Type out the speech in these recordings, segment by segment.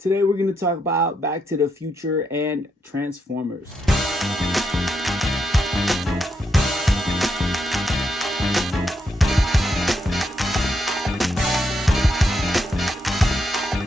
Today we're going to talk about Back to the Future and Transformers.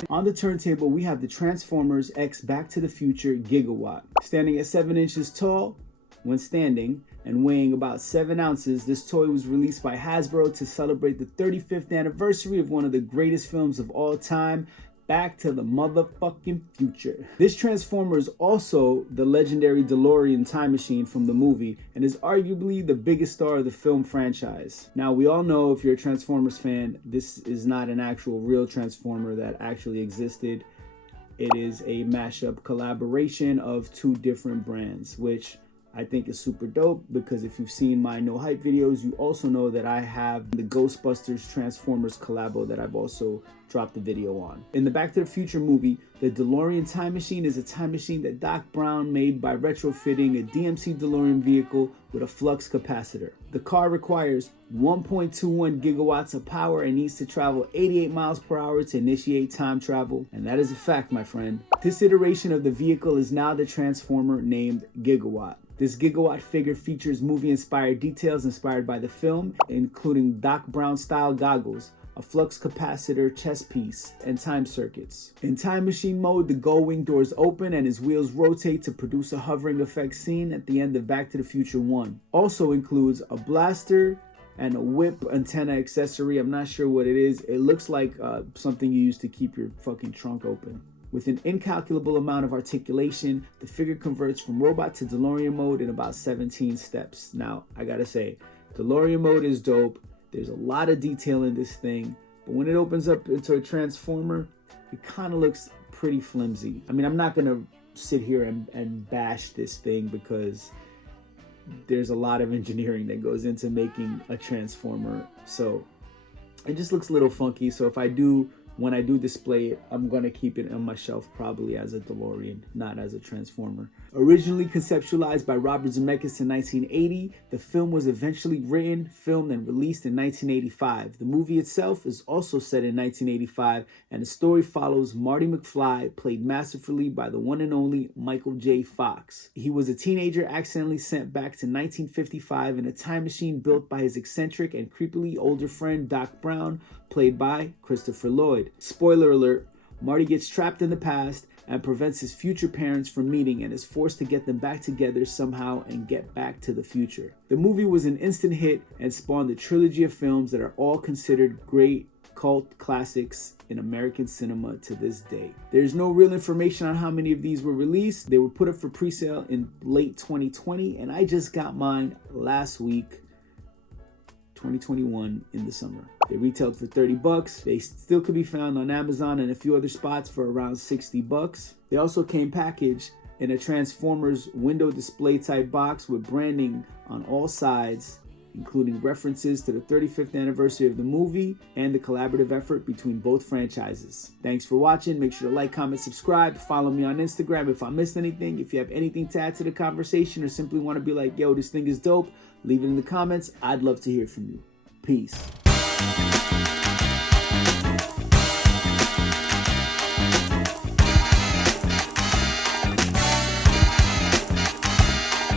On the turntable, we have the Transformers X Back to the Future Gigawatt. Standing at 7 inches tall when standing and weighing about 7 ounces, this toy was released by Hasbro to celebrate the 35th anniversary of one of the greatest films of all time, Back to the motherfucking future. This Transformer is also the legendary Delorean time machine from the movie and is arguably the biggest star of the film franchise. Now, we all know, if you're a Transformers fan, this is not an actual real Transformer that actually existed. It is a mashup collaboration of 2 different brands, which I think is super dope, because if you've seen my No Hype videos, you also know that I have the Ghostbusters Transformers collabo that I've also dropped a video on. In the Back to the Future movie, the DeLorean time machine is a time machine that Doc Brown made by retrofitting a DMC DeLorean vehicle with a flux capacitor. The car requires 1.21 gigawatts of power and needs to travel 88 miles per hour to initiate time travel. And that is a fact, my friend. This iteration of the vehicle is now the Transformer named Gigawatt. This Gigawatt figure features movie-inspired details inspired by the film, including Doc Brown-style goggles, a flux capacitor chest piece, and time circuits. In time machine mode, the gull wing doors open and his wheels rotate to produce a hovering effect scene at the end of Back to the Future 1. Also includes a blaster and a whip antenna accessory. I'm not sure what it is. It looks like something you use to keep your fucking trunk open. With an incalculable amount of articulation, the figure converts from robot to DeLorean mode in about 17 steps. Now, I gotta say, DeLorean mode is dope. There's a lot of detail in this thing, but when it opens up into a Transformer, it kind of looks pretty flimsy. I mean, I'm not gonna sit here and bash this thing, because there's a lot of engineering that goes into making a Transformer. So it just looks a little funky. So when I do display it, I'm gonna keep it on my shelf probably as a DeLorean, not as a Transformer. Originally conceptualized by Robert Zemeckis in 1980, the film was eventually written, filmed, and released in 1985. The movie itself is also set in 1985, and the story follows Marty McFly, played masterfully by the one and only Michael J. Fox. He was a teenager accidentally sent back to 1955 in a time machine built by his eccentric and creepily older friend Doc Brown, played by Christopher Lloyd. Spoiler alert, Marty gets trapped in the past and prevents his future parents from meeting and is forced to get them back together somehow and get back to the future. The movie was an instant hit and spawned a trilogy of films that are all considered great cult classics in American cinema to this day. There's no real information on how many of these were released. They were put up for pre-sale in late 2020, and I just got mine last week, 2021, in the summer. They retailed for $30. They still could be found on Amazon and a few other spots for around $60. They also came packaged in a Transformers window display type box with branding on all sides, including references to the 35th anniversary of the movie and the collaborative effort between both franchises. Thanks for watching. Make sure to like, comment, subscribe. Follow me on Instagram if I missed anything. If you have anything to add to the conversation or simply want to be like, yo, this thing is dope, leave it in the comments. I'd love to hear from you. Peace.